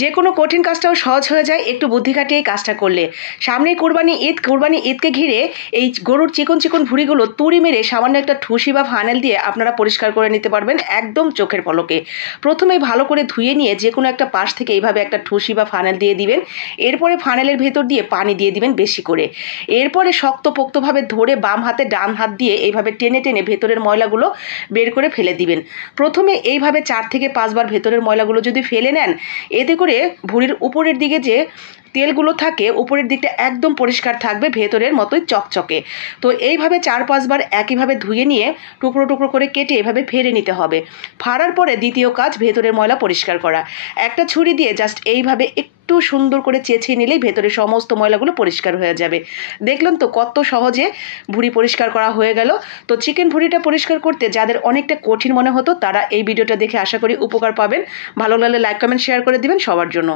যে কোনো কঠিন কাজটাও সহজ হয়ে যায় একটু বুদ্ধি খাটিয়ে এই কাজটা করলে। সামনেই কোরবানি ঈদকে ঘিরে এই গরুর চিকন চিকন ভুঁড়িগুলো তুড়ি মেরে সামান্য একটা ঠুসি বা ফানেল দিয়ে আপনারা পরিষ্কার করে নিতে পারবেন একদম চোখের পলকে। প্রথমেই ভালো করে ধুয়ে নিয়ে যে কোনো একটা পাশ থেকে এইভাবে একটা ঠুসি বা ফানেল দিয়ে দিবেন। এরপরে ফানেলের ভেতর দিয়ে পানি দিয়ে দিবেন বেশি করে। এরপরে শক্তপোক্তভাবে ধরে বাম হাতে ডান হাত দিয়ে এইভাবে টেনে টেনে ভেতরের ময়লাগুলো বের করে ফেলে দিবেন। প্রথমে এইভাবে 4 থেকে 5 বার ভেতরের ময়লাগুলো যদি ফেলে নেন, এতে করে ভুঁড়ির উপরের দিকে যে তেলগুলো থাকে উপরের দিকটা একদম পরিষ্কার থাকবে, ভেতরের মতোই চকচকে। তো এইভাবে 4-5 বার একইভাবে ধুয়ে নিয়ে টুকরো টুকরো করে কেটে এভাবে ফেড়ে নিতে হবে। ফাড়ার পরে দ্বিতীয় কাজ ভেতরের ময়লা পরিষ্কার করা। একটা ছুরি দিয়ে জাস্ট এইভাবে একটু সুন্দর করে চেঁচিয়ে নিলেই ভেতরে সমস্ত ময়লাগুলো পরিষ্কার হয়ে যাবে। দেখলেন তো কত সহজে ভুঁড়ি পরিষ্কার করা হয়ে গেল। তো চিকেন ভুঁড়িটা পরিষ্কার করতে যাদের অনেকটা কঠিন মনে হতো তারা এই ভিডিওটা দেখে আশা করি উপকার পাবেন। ভালো লাগলে লাইক কমেন্ট শেয়ার করে দিবেন সবার জন্য।